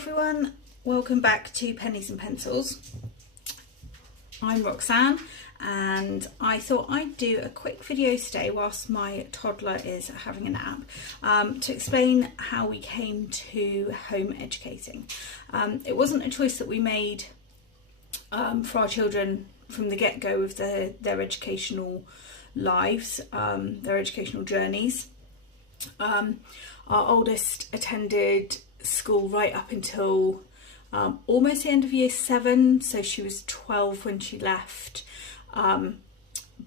everyone, welcome back to Pennies and Pencils. I'm Roxanne and I thought I'd do a quick video today whilst my toddler is having a nap to explain how we came to home educating. It wasn't a choice that we made for our children from the get-go of their educational lives, their educational journeys. Our oldest attended school right up until almost the end of year 7, so she was 12 when she left,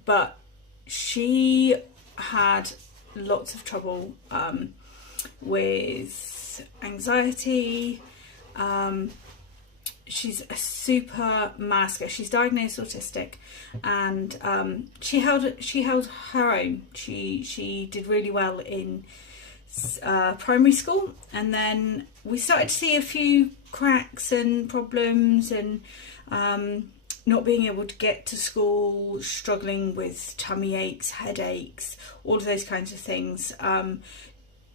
but she had lots of trouble with anxiety. She's a super masker. She's diagnosed autistic, and she held her own. She did really well in primary school, and then we started to see a few cracks and problems, and not being able to get to school, struggling with tummy aches, headaches, all of those kinds of things.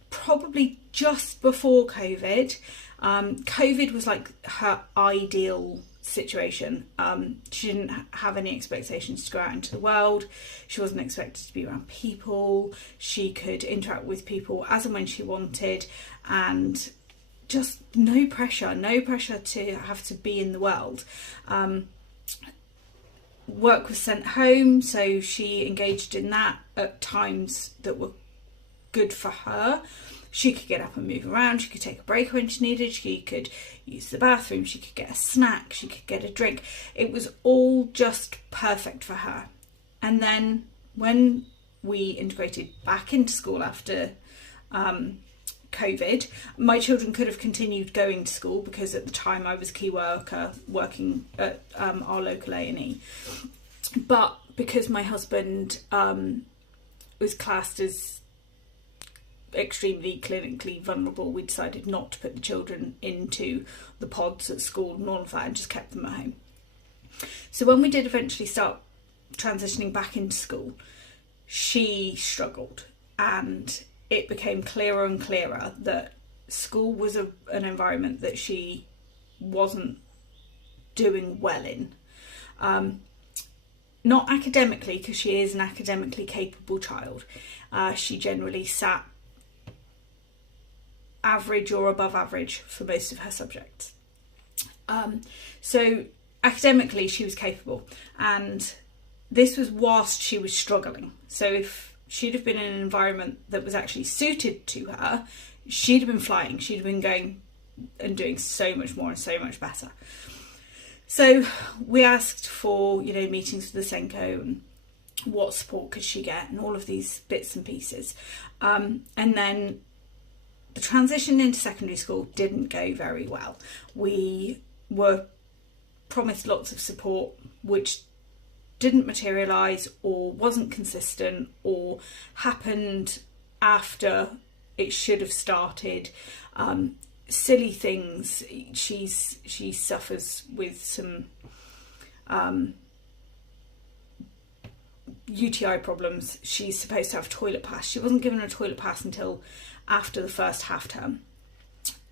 Probably just before COVID. COVID was like her ideal situation. She didn't have any expectations to go out into the world. She wasn't expected to be around people. She could interact with people as and when she wanted, and just no pressure to have to be in the world. Work was sent home, so she engaged in that at times that were good for her. She could get up and move around, she could take a break when she needed, she could use the bathroom, she could get a snack, she could get a drink. It was all just perfect for her. And then when we integrated back into school after COVID, my children could have continued going to school because at the time I was a key worker working at our local A&E. But because my husband was classed as extremely clinically vulnerable, we decided not to put the children into the pods at school and all of that, and just kept them at home. So when we did eventually start transitioning back into school, she struggled, and it became clearer and clearer that school was an environment that she wasn't doing well in. Not academically, because she is an academically capable child. She generally sat average or above average for most of her subjects. So academically she was capable, and this was whilst she was struggling. So if she'd have been in an environment that was actually suited to her, she'd have been flying. She'd have been going and doing so much more and so much better. So we asked for, meetings with the Senko and what support could she get and all of these bits and pieces. And then the transition into secondary school didn't go very well. We were promised lots of support, which didn't materialise or wasn't consistent or happened after it should have started. Silly things. She suffers with some UTI problems. She's supposed to have a toilet pass. She wasn't given a toilet pass until after the first half term.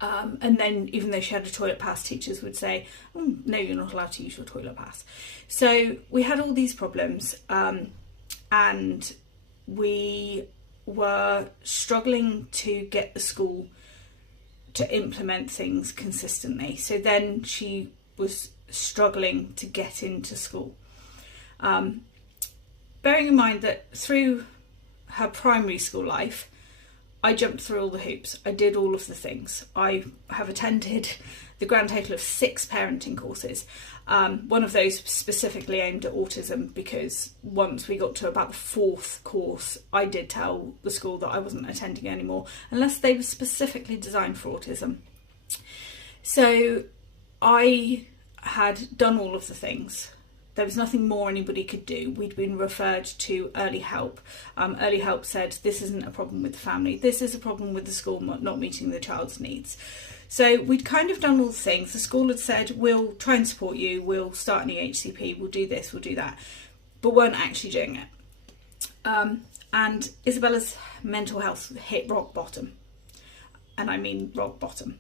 And then even though she had a toilet pass, teachers would say, no, you're not allowed to use your toilet pass. So we had all these problems, and we were struggling to get the school to implement things consistently. So then she was struggling to get into school. Bearing in mind that through her primary school life, I jumped through all the hoops. I did all of the things. I have attended the grand total of 6 parenting courses. One of those specifically aimed at autism, because once we got to about the 4th course, I did tell the school that I wasn't attending anymore unless they were specifically designed for autism. So I had done all of the things. There was nothing more anybody could do. We'd been referred to early help. Early help said, this isn't a problem with the family. This is a problem with the school not meeting the child's needs. So we'd kind of done all the things. The school had said, we'll try and support you. We'll start an EHCP. We'll do this, we'll do that. But weren't actually doing it. And Isabella's mental health hit rock bottom. And I mean rock bottom.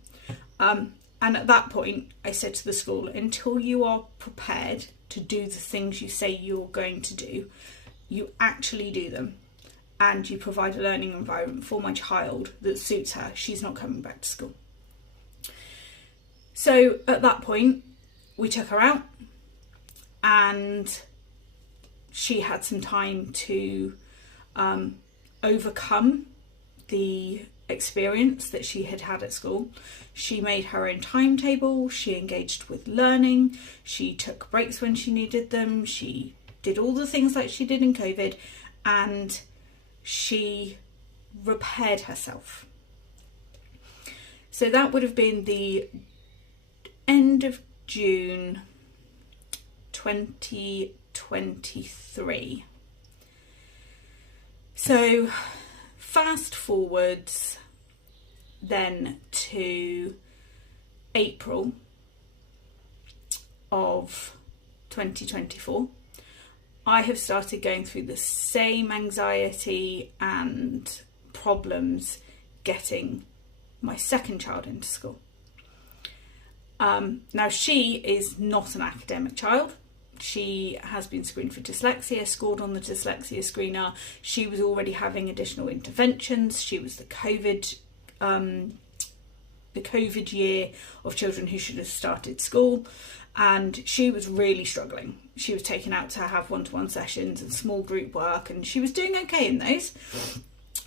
And at that point, I said to the school, until you are prepared to do the things you say you're going to do, you actually do them, and you provide a learning environment for my child that suits her, she's not coming back to school. So at that point, we took her out, and she had some time to overcome the experience that she had had at school. She made her own timetable, she engaged with learning, she took breaks when she needed them, she did all the things like she did in COVID, and she repaired herself. So that would have been the end of June 2023. So fast forwards then to April of 2024. I have started going through the same anxiety and problems getting my second child into school. Now, she is not an academic child. She has been screened for dyslexia, scored on the dyslexia screener. She was already having additional interventions. She was the COVID year of children who should have started school, and she was really struggling. She was taken out to have one-to-one sessions and small group work, and she was doing okay in those.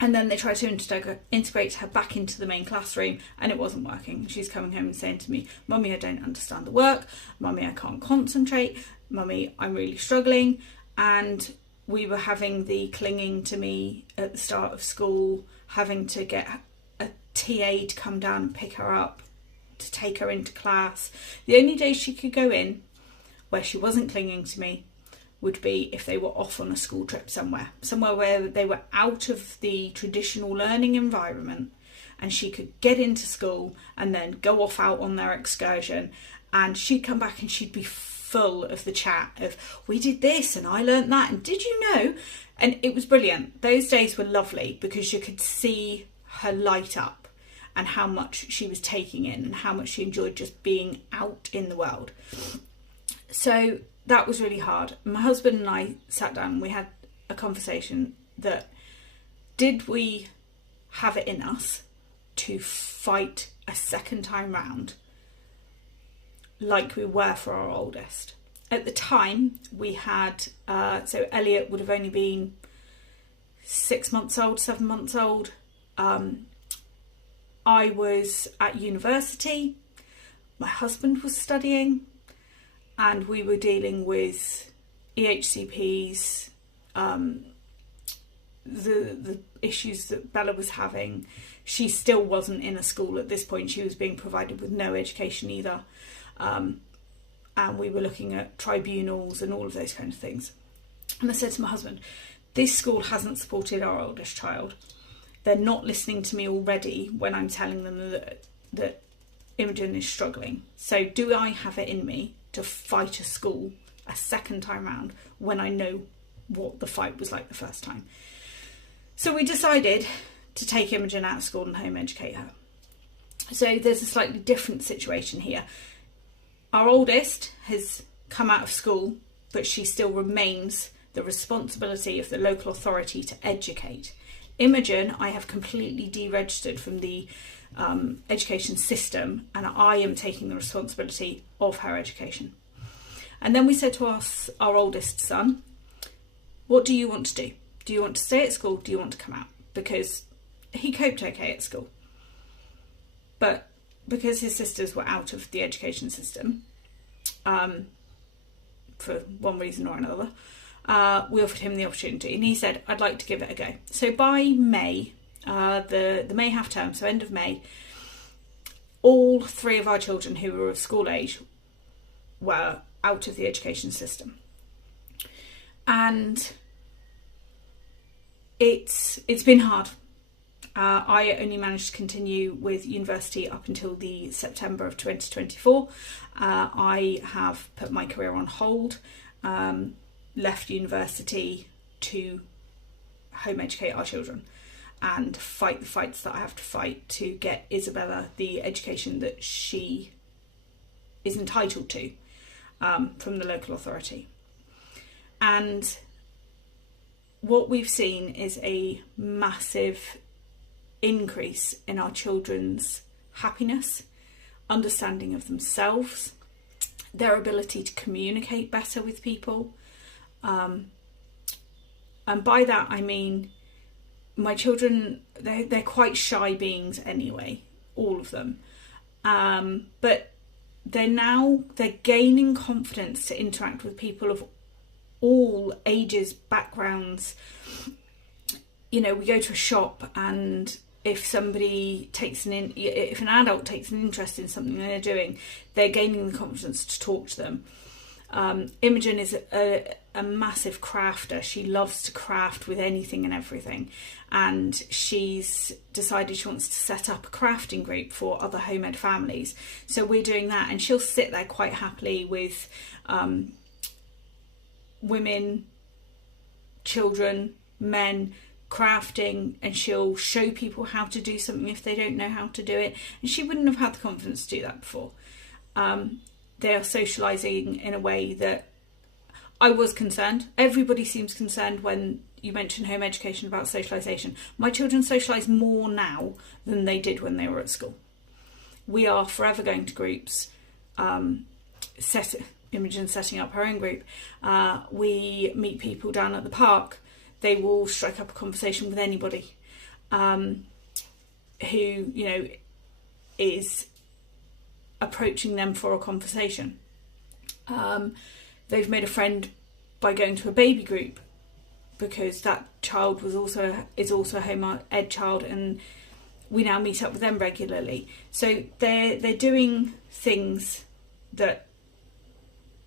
And then they tried to integrate her back into the main classroom, and it wasn't working. She's coming home and saying to me, "Mummy, I don't understand the work. Mummy, I can't concentrate. Mummy, I'm really struggling." And we were having the clinging to me at the start of school, having to get a TA to come down and pick her up, to take her into class. The only days she could go in where she wasn't clinging to me would be if they were off on a school trip somewhere where they were out of the traditional learning environment, and she could get into school and then go off out on their excursion, and she'd come back and she'd be full of the chat of, "We did this and I learnt that, and did you know?" And it was brilliant. Those days were lovely because you could see her light up and how much she was taking in and how much she enjoyed just being out in the world. So that was really hard. My husband and I sat down and we had a conversation that, did we have it in us to fight a second time round like we were for our oldest? At the time we had, so Elliot would have only been 6 months old, 7 months old. I was at university, my husband was studying, and we were dealing with EHCPs, the issues that Bella was having. She still wasn't in a school at this point. She was being provided with no education either. And we were looking at tribunals and all of those kind of things. And I said to my husband, this school hasn't supported our oldest child. They're not listening to me already when I'm telling them that Imogen is struggling. So do I have it in me to fight a school a second time round when I know what the fight was like the first time? So we decided to take Imogen out of school and home educate her. So there's a slightly different situation here. Our oldest has come out of school, but she still remains the responsibility of the local authority to educate. Imogen, I have completely deregistered from the education system, and I am taking the responsibility of her education. And then we said to our oldest son, what do you want to do? Do you want to stay at school? Do you want to come out? Because he coped okay at school. But because his sisters were out of the education system, for one reason or another, we offered him the opportunity, and he said, I'd like to give it a go. So by May, the May half term, so end of May, all three of our children who were of school age were out of the education system. And it's been hard. I only managed to continue with university up until the September of 2024. I have put my career on hold, left university to home educate our children and fight the fights that I have to fight to get Isabella the education that she is entitled to from the local authority. And what we've seen is a massive increase in our children's happiness, understanding of themselves, their ability to communicate better with people. And by that I mean my children, they're quite shy beings anyway, all of them. But they're gaining confidence to interact with people of all ages, backgrounds. You know, we go to a shop, and if an adult takes an interest in something they're doing, they're gaining the confidence to talk to them. Imogen is a massive crafter. She loves to craft with anything and everything, and she's decided she wants to set up a crafting group for other home ed families. So we're doing that, and she'll sit there quite happily with women, children, men, crafting, and she'll show people how to do something if they don't know how to do it, and she wouldn't have had the confidence to do that before. They are socialising in a way that I was concerned. Everybody seems concerned when you mention home education about socialisation. My children socialise more now than they did when they were at school. We are forever going to groups. Imogen setting up her own group. We meet people down at the park. They will strike up a conversation with anybody who, you know, is approaching them for a conversation. They've made a friend by going to a baby group, because that child is also a home ed child, and we now meet up with them regularly. So they're doing things that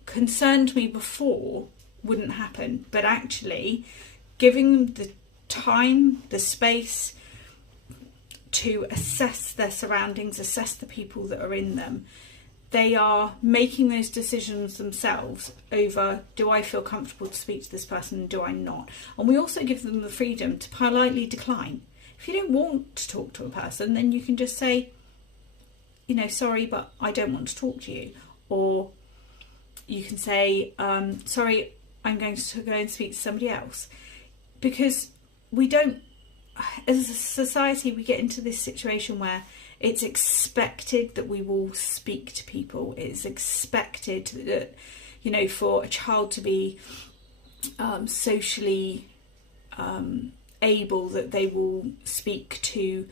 concerned me before wouldn't happen, but actually giving them the time, the space to assess their surroundings, assess the people that are in them. They are making those decisions themselves over, do I feel comfortable to speak to this person and do I not? And we also give them the freedom to politely decline. If you don't want to talk to a person, then you can just say, you know, sorry, but I don't want to talk to you. Or you can say, sorry, I'm going to go and speak to somebody else. Because we don't, as a society, we get into this situation where it's expected that we will speak to people. It's expected that, you know, for a child to be socially able, that they will speak to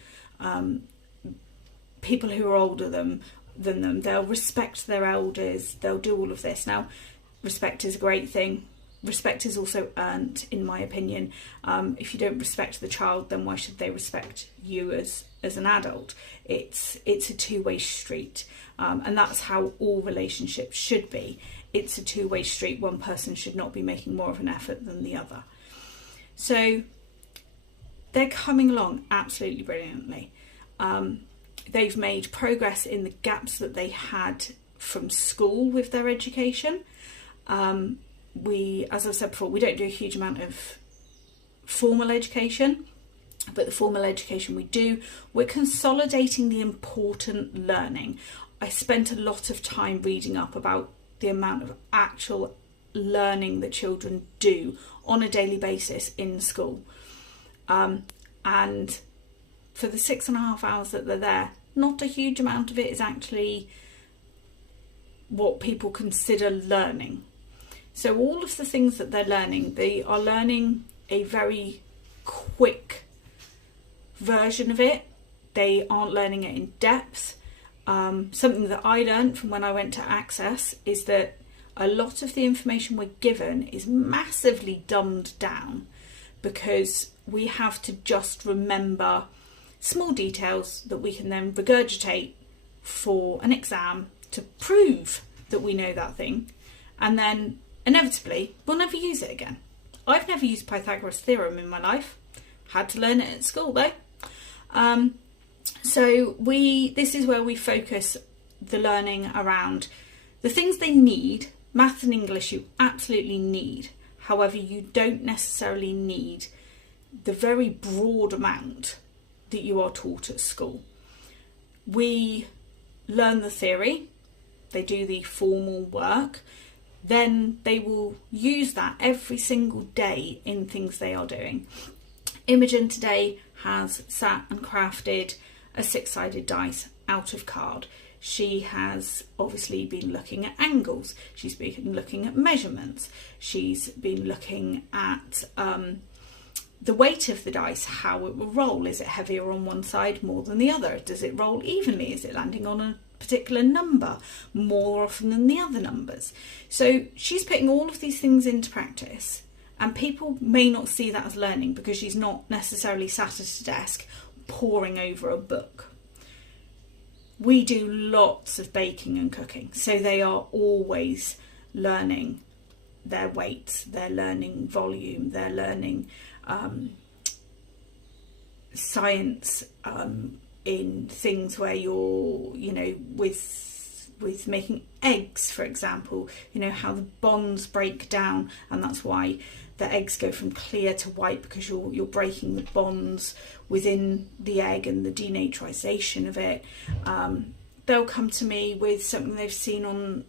people who are older than them. They'll respect their elders. They'll do all of this. Now, respect is a great thing. Respect is also earned, in my opinion. If you don't respect the child, then why should they respect you as an adult? It's a two-way street, and that's how all relationships should be. It's a two-way street. One person should not be making more of an effort than the other. So they're coming along absolutely brilliantly. They've made progress in the gaps that they had from school with their education. As I've said before, we don't do a huge amount of formal education, but the formal education we do, we're consolidating the important learning. I spent a lot of time reading up about the amount of actual learning that children do on a daily basis in school. And for the 6.5 hours that they're there, not a huge amount of it is actually what people consider learning. So all of the things that they're learning, they are learning a very quick version of it. They aren't learning it in depth. Something that I learned from when I went to Access is that a lot of the information we're given is massively dumbed down, because we have to just remember small details that we can then regurgitate for an exam to prove that we know that thing, and then inevitably we'll never use it again. I've never used Pythagoras' theorem in my life. Had to learn it at school though. So this is where we focus the learning around the things they need. Math and English you absolutely need. However, you don't necessarily need the very broad amount that you are taught at school. We learn the theory, they do the formal work, then they will use that every single day in things they are doing. Imogen today has sat and crafted a 6-sided dice out of card. She has obviously been looking at angles. She's been looking at measurements. She's been looking at the weight of the dice, how it will roll. Is it heavier on one side more than the other? Does it roll evenly? Is it landing on a particular number more often than the other numbers? So she's putting all of these things into practice, and people may not see that as learning because she's not necessarily sat at a desk poring over a book. We do lots of baking and cooking, so they are always learning their weights, they're learning volume, they're learning science in things where you're, with making eggs, for example, how the bonds break down, and that's why the eggs go from clear to white, because you're breaking the bonds within the egg and the denaturization of it. They'll come to me with something they've seen on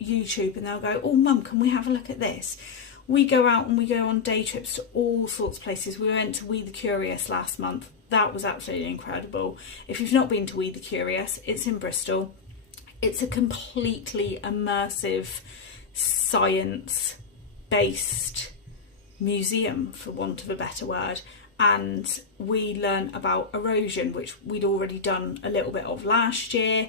YouTube, and they'll go, "Oh mum, can we have a look at this?" We go out and we go on day trips to all sorts of places. We went to We the Curious last month. That was absolutely incredible. If you've not been to We the Curious, it's in Bristol. It's a completely immersive, science-based museum, for want of a better word. And we learn about erosion, which we'd already done a little bit of last year.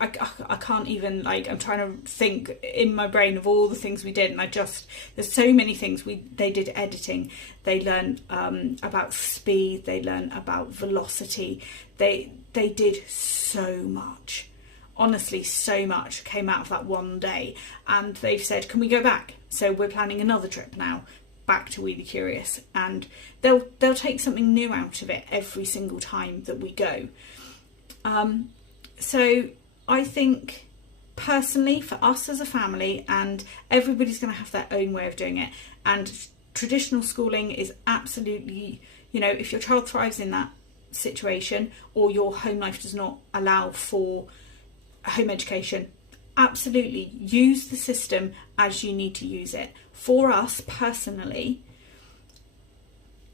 I can't even, I'm trying to think in my brain of all the things we did, and there's so many things. They did editing, they learned about speed, they learned about velocity, they did so much, honestly so much came out of that one day, and they've said, can we go back? So we're planning another trip now back to We the Curious, and they'll take something new out of it every single time that we go. So I think personally, for us as a family, and everybody's going to have their own way of doing it, and traditional schooling is absolutely, if your child thrives in that situation, or your home life does not allow for home education, absolutely use the system as you need to use it. For us personally,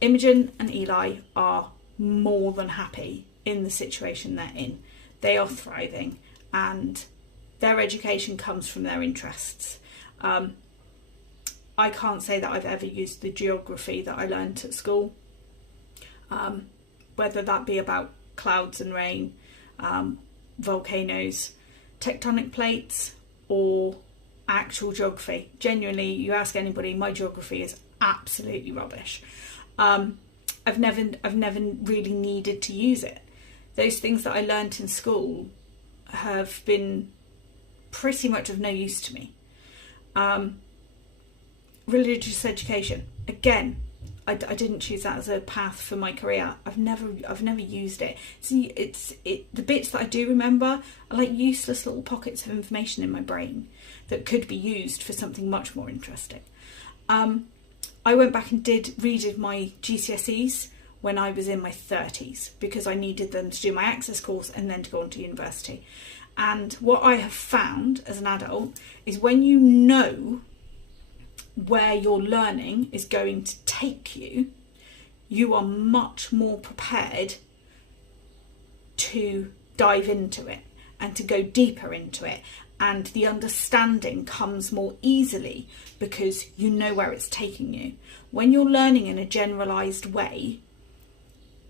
Imogen and Eli are more than happy in the situation they're in. They are thriving, and their education comes from their interests. I can't say that I've ever used the geography that I learned at school, whether that be about clouds and rain, volcanoes, tectonic plates, or actual geography. Genuinely, you ask anybody, my geography is absolutely rubbish. I've never really needed to use it. Those things that I learnt in school have been pretty much of no use to me. Religious education, again, I didn't choose that as a path for my career. I've never used it. See, the bits that I do remember are like useless little pockets of information in my brain that could be used for something much more interesting. I went back and redid my GCSEs when I was in my 30s, because I needed them to do my access course and then to go on to university. And what I have found as an adult is when you know where your learning is going to take you, you are much more prepared to dive into it and to go deeper into it. And the understanding comes more easily because you know where it's taking you. When you're learning in a generalised way,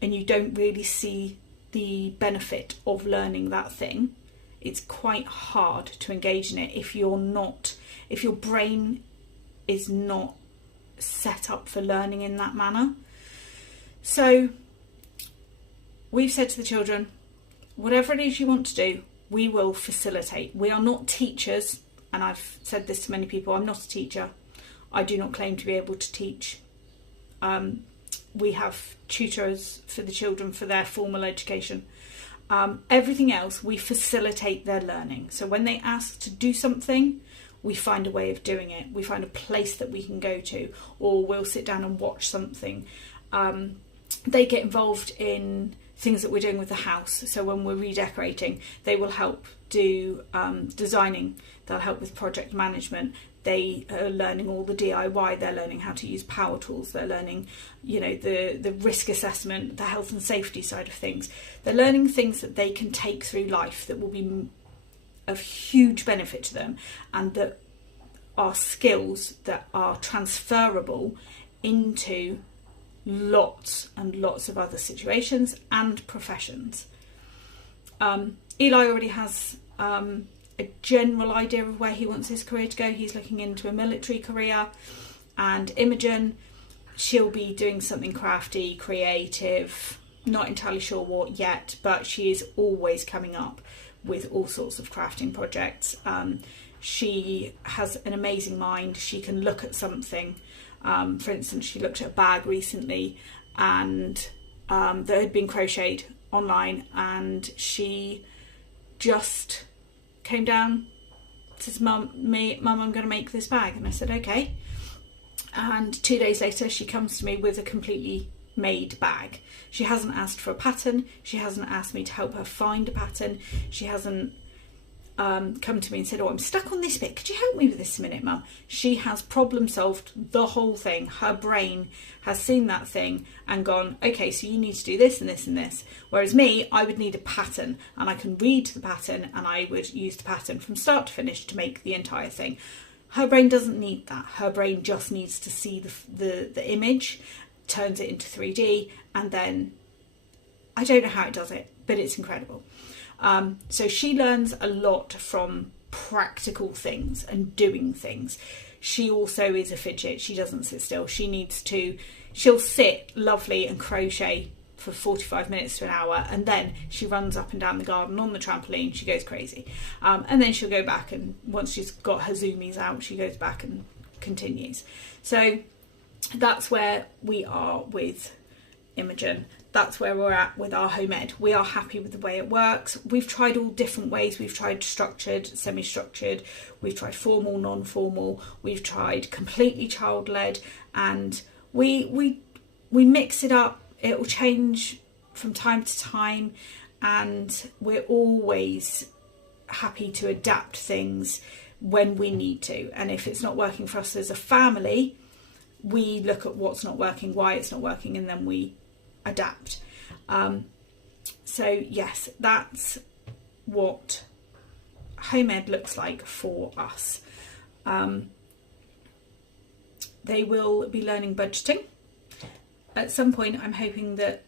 and you don't really see the benefit of learning that thing, it's quite hard to engage in it if your brain is not set up for learning in that manner. So we've said to the children, whatever it is you want to do, we will facilitate. We are not teachers, and I've said this to many people, I'm not a teacher. I do not claim to be able to teach. We have tutors for the children for their formal education. Everything else, we facilitate their learning. So when they ask to do something, we find a way of doing it. We find a place that we can go to, or we'll sit down and watch something. They get involved in things that we're doing with the house. So when we're redecorating, they will help do designing, they'll help with project management. They are learning all the DIY, they're learning how to use power tools, they're learning, you know, the risk assessment, the health and safety side of things. They're learning things that they can take through life that will be of huge benefit to them, and that are skills that are transferable into lots and lots of other situations and professions. Eli already has a general idea of where he wants his career to go. He's looking into a military career, and Imogen, she'll be doing something crafty, creative, not entirely sure what yet, but she is always coming up with all sorts of crafting projects. She has an amazing mind. She can look at something. For instance, she looked at a bag recently and that had been crocheted online, and she just came down, says, Mum, I'm going to make this bag. And I said, okay. And 2 days later, she comes to me with a completely made bag. She hasn't asked for a pattern. She hasn't asked me to help her find a pattern. She hasn't come to me and said, oh, I'm stuck on this bit, could you help me with this a minute, Mum? She has problem solved the whole thing. Her brain has seen that thing and gone, okay, so you need to do this and this and this. Whereas me, I would need a pattern, and I can read the pattern and I would use the pattern from start to finish to make the entire thing. Her brain doesn't need that. Her brain just needs to see the image, turns it into 3D, and then I don't know how it does it, but it's incredible. So she learns a lot from practical things and doing things. She also is a fidget. She doesn't sit still. She'll sit lovely and crochet for 45 minutes to an hour, and then she runs up and down the garden on the trampoline. She goes crazy. And then she'll go back, and once she's got her zoomies out, she goes back and continues. So that's where we are with Imogen. That's where we're at with our home ed. We are happy with the way it works. We've tried all different ways. We've tried structured, semi-structured. We've tried formal, non-formal. We've tried completely child-led, and we mix it up. It will change from time to time, and we're always happy to adapt things when we need to. And if it's not working for us as a family, we look at what's not working, why it's not working, and then we adapt. So yes, that's what home ed looks like for us. They will be learning budgeting. At some point, I'm hoping that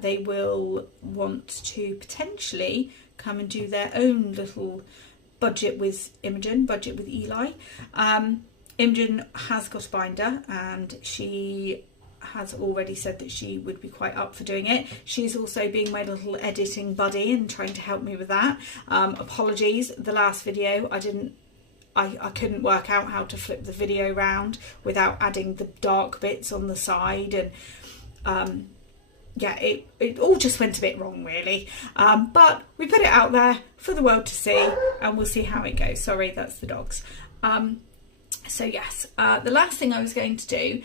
they will want to potentially come and do their own little budget with Imogen, budget with Eli. Imogen has got a binder, and she has already said that she would be quite up for doing it. She's also being my little editing buddy and trying to help me with that. Apologies, the last video I couldn't work out how to flip the video round without adding the dark bits on the side, and yeah, it all just went a bit wrong really, but we put it out there for the world to see, and we'll see how it goes. Sorry, that's the dogs. So yes, the last thing I was going to do,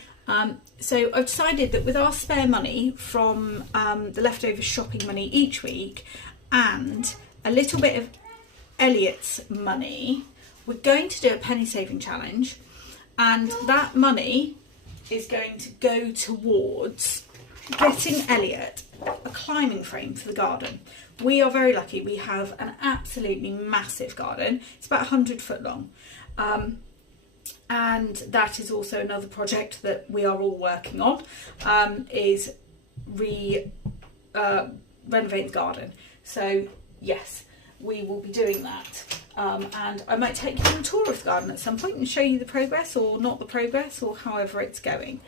so I've decided that with our spare money from the leftover shopping money each week and a little bit of Elliot's money, we're going to do a penny saving challenge, and that money is going to go towards getting Elliot a climbing frame for the garden. We are very lucky. We have an absolutely massive garden. It's about 100 foot long. And that is also another project that we are all working on, is renovate the garden. So yes, we will be doing that, and I might take you on a tour of the garden at some point and show you the progress, or not the progress, or however it's going.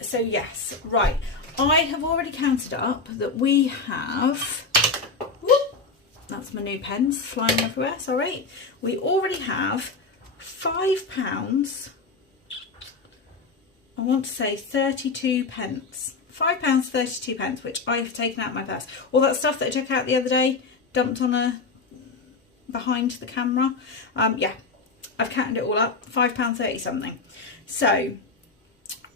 So yes, right, I have already counted up that we have, whoop, that's my new pens flying everywhere, sorry, we already have £5, I want to say 32 pence, £5 32 pence, which I've taken out of my purse. All that stuff that I took out the other day, dumped on behind the camera, yeah, I've counted it all up, £5.30 something. So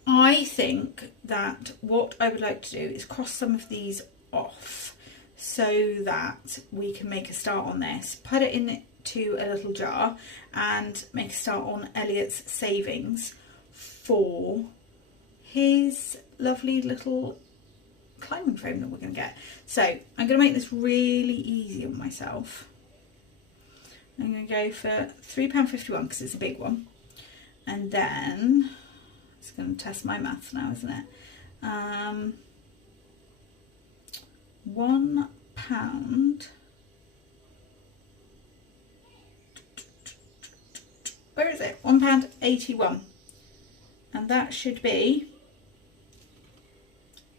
I think that what I would like to do is cross some of these off so that we can make a start on this, put it into a little jar and make a start on Elliot's savings for his lovely little climbing frame that we're going to get. So I'm going to make this really easy on myself. I'm going to go for £3.51 because it's a big one, and then it's going to test my maths now, isn't it? £1. Where is it? £1.81, and that should be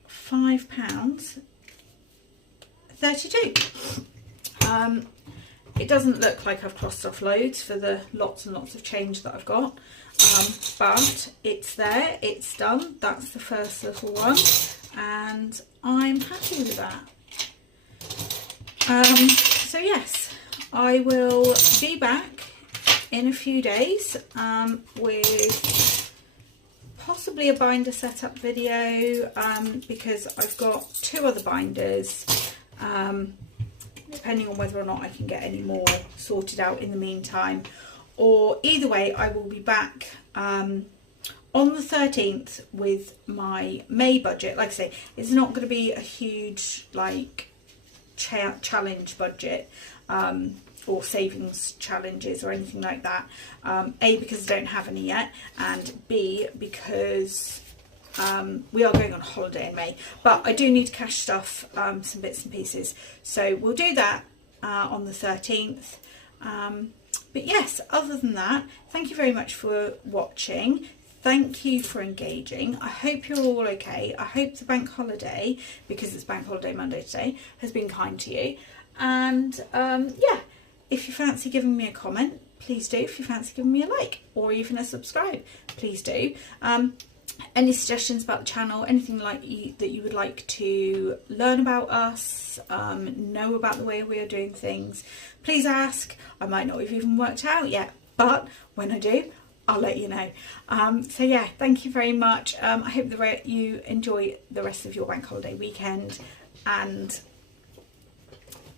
£5.32. It doesn't look like I've crossed off loads for the lots and lots of change that I've got, but it's there, it's done. That's the first little one, and I'm happy with that. So yes, I will be back in a few days with possibly a binder setup video, because I've got 2 other binders, depending on whether or not I can get any more sorted out in the meantime. Or either way, I will be back on the 13th with my May budget. Like I say, it's not going to be a huge like challenge budget, or savings challenges or anything like that. A, because I don't have any yet, and B, because we are going on holiday in May, but I do need to cash stuff, some bits and pieces, so we'll do that on the 13th. But yes, other than that, thank you very much for watching. Thank you for engaging. I hope you're all okay. I hope the bank holiday, because it's Bank Holiday Monday today, has been kind to you. And yeah, if you fancy giving me a comment, please do. If you fancy giving me a like or even a subscribe, please do. Any suggestions about the channel, anything like that you would like to learn about us, know about the way we are doing things, please ask. I might not have even worked out yet, but when I do, I'll let you know. So yeah, thank you very much. I hope you enjoy the rest of your bank holiday weekend, and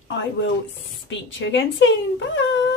I will speak to you again soon. Bye.